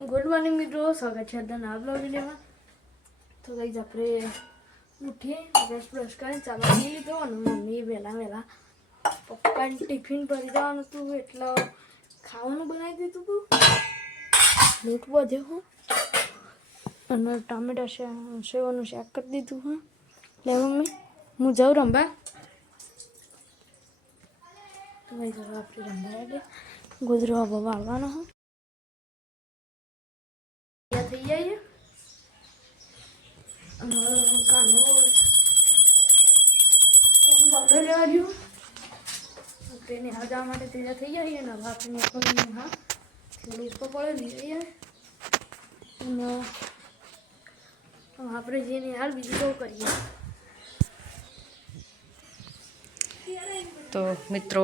Good morning મિત્રો, સ્વાગત છે આજના નવા બ્લોગ વિડીયોમાં. તો ગાઈઝ આપણે ઉઠીએ, બ્રશ કરીને ચાલવા જઈ લીધો અને મમ્મી વહેલા પપ્પાને ટિફિન ભરી જવાનું હતું એટલે ખાવાનું બનાવી દીધું હતું. લોટ વધ્યો હું અને ટામેટા સેવાનું શાક કરી દીધું હા. લે મમ્મી હું જાઉં રંબા. તો ગાઈઝ હવે આપણે રંબા એટલે ગોદરો હવે વાળવાનો હા. થઈ જાય કાનો પાવડર લેવા દઉં તેને હાલ જવા માટે તૈયાર થઈ જાય ને હવે આપણે હા થોડું ઉપર પડે લઈ જઈએ અને આપણે જેને હાલ બીજું બહુ કરીએ. તો મિત્રો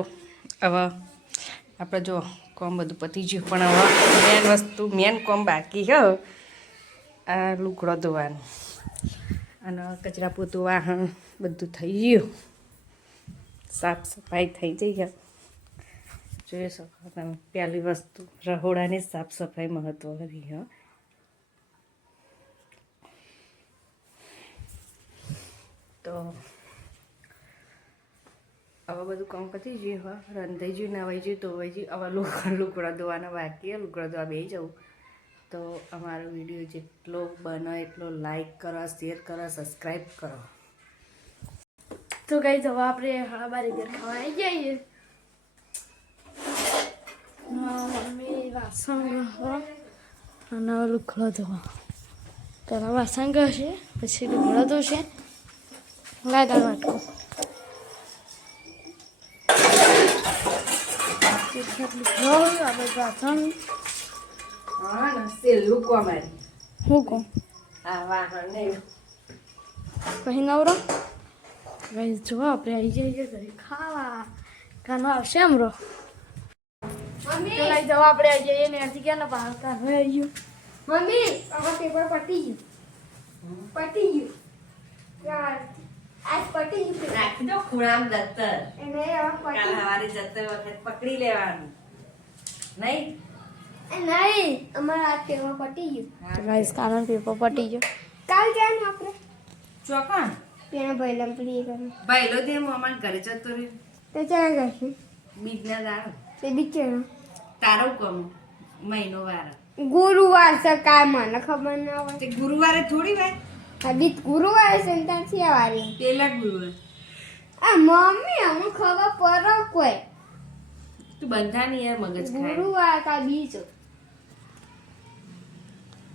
હવે આપણે જો કોમ બધું પતી ગયું પણ હવે મેન કોમ બાકી છે આ લુગડો ધોવાનું અને કચરા પોતું વાહણ બધું થઈ ગયું, સાફ સફાઈ થઈ જઈ ગયા. જોઈ શકો તમે પહેલી વસ્તુ રહોડાની સાફ સફાઈ મહત્વની હ. તો હવે બધું કામ પતી ગયું હા, રંધાઈ ગયું, નવાઈ ગયું, ધોવાઈ ગયું. હવે લુગડા ધોવાના બાકી લુગડા ધોવા બેસી જવું. તો અમારો વિડીયો જેટલો બને એટલો લાઈક કરો, શેર કરો, સબસ્ક્રાઈબ કરો. તો ગાઈઝ હવે આપણે હળબારી ઘર ખાવા આવી જઈએ. મમ્મી વાસણ અને લુગડો ધોવા પહેલાં વાસણ કરશે પછી લુગડો ધોશે. લાદા વાટકો આપણે વાસણ સેલું કોમારી હું કહું આ વાહન નહીં પછી નવરો ભાઈ જો આપણે આવી જઈએ ઘરે ખાવા. કાનો આવશે હમરો મમ્મી લઈ જવા આપણે આવી જઈએ ને હજી ક્યાં ના બહાર કાનો આવી ગયું. મમ્મી આમાં પેપર પટી ગયું આજ પટી ગયું. રાખી દો ખૂણામાં દત્તર, એને હવે કાલ સવારે જતે વખત પકડી લેવાનું નહીં. નહીં અમારા આજ પેપર પટી ગયું. તો ગાઈસ કાનો પેપર પટી ગયો. કાલ જવાનું આપણે ચોકણ તેના ભાઈલા પ્રિય કરે ભાઈલો દે મામા ઘરે જતો રહ્યો તે ચાલે ગશે બીજના દાડો તે બિચારો તારો કમ મહિનો વાર ગુરુવાર છે કાલ મને ખબર ના હોય. તે ગુરુવારે થોડી વાર આદિત ગુરુવારે છે ને ત્યાં છે વારી પેલા ગુરુવાર આ મમ્મી અમને ખબર પડે કોઈ તું બંધાની યાર મગજ ખાય. ગુરુવાર કા બીજો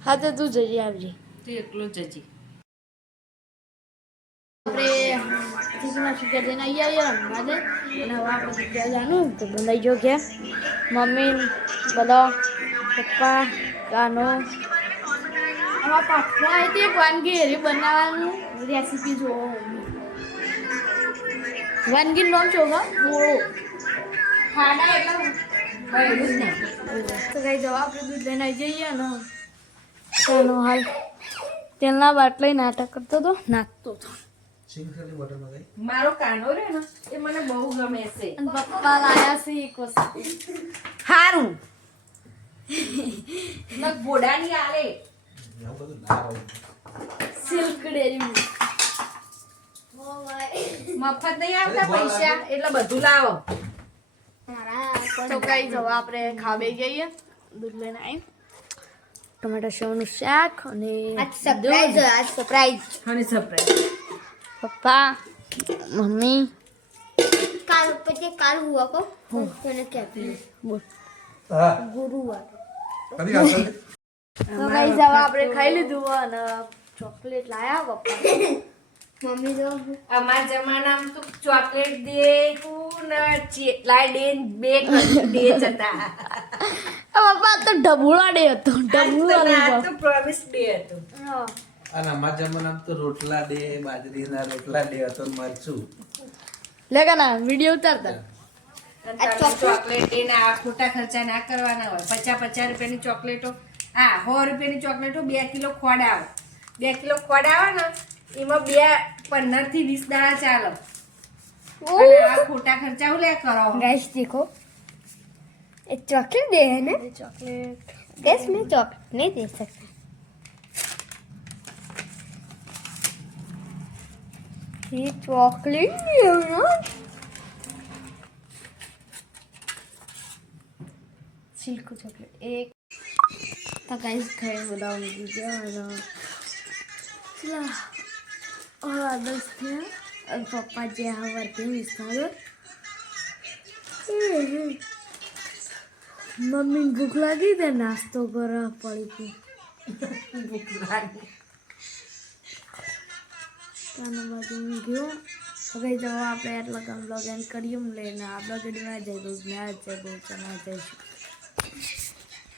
હા તો તું જઈ આવજે. તું એકલો જ હજી આપણે ચીકના સુગ્યા જઈને આવી રમવા દે અને હવે આપણે જગ્યા જાણું તો બંધાઈ ગયો કે મમ્મી બધા પપ્પા કાનો આમાં પપ્પા તે વાનગી એરી બનાવવાનું રેસીપી જોવો. વાનગી નામ જોવો મોળો ખાડા એટલે ભાઈ ને તો કઈ જવા આપણે દૂધ લઈને આવી જઈએ ને કાનો હાલ તેલના બાટલા નાટક કરતો હતો, નાચતો હતો. મારો કાનો રે ને એ મને બહુ ગમે છે. અને પપ્પા લાયા છે એક વસ્તુ હારું ના ઘોડાની આલે સિલ્ક ડેરી મફત નહીં આવતા પૈસા એટલે બધું લાવો. તો કઈ જવા આપણે ખાવા જઈએ. દૂધ લઈને આવી ટમેટા સેવનું શાક અને સરપ્રાઈઝ અને સરપ્રાઈઝ પપ્પા મમ્મી કાલ પછી કાલ હુआ को मैंने क्या पी બોલ ગુરુવાર अभी તો કઈ જવા આપણે ખાઈ લીધું અને ચોકલેટ લાયા પપ્પા मम्मी जो અમારા જમાનામાં તો ચોકલેટ દે ને લાઈ દે બે દે જતા. પપ્પા તો ઢબુડા ડે હતો. આ તો પ્રોમિસ ડે હતો. અને અમારા જમાનામાં તો રોટલા દે, બાજરીના રોટલા દે હતો મરચું. લેગા ના વિડિયો ઉતારતા ચોકલેટ દે ને આ ખોટા ખર્ચા ના કરવાના હોય. 50 રૂપિયાની ચોકલેટો 100 રૂપિયાની ચોકલેટો 2 કિલો ખોડ આવે. 2 કિલો ખોડ આવે ને એમાં 15 થી 20 દાણા ચાલો. અને આ ખોટા ખર્ચા હું લે કરો. गैस देखो एक चॉकलेट दे है ना ચોકલેટ गैस में चॉकलेट नहीं दे सकता ये चॉकलेट नहीं है ना સિલ્ક ચોકલેટ એક તો ગાઈસ ખાઈ બધા ઊંઘી ગયા ચલા દસ થયા પપ્પા જે આ વર્તી વિસ્તાર મમ્મી ભૂખ લાગી તે નાસ્તો કરવા પડી ત્યાંના બાજુ ગયો હવે જો આપણે એટલા કામ બ્લોગ એન્ડ કરીએ લઈને આ બ્લોગ એડમાં જઈ બહુ જય બહુ ચણા જઈશું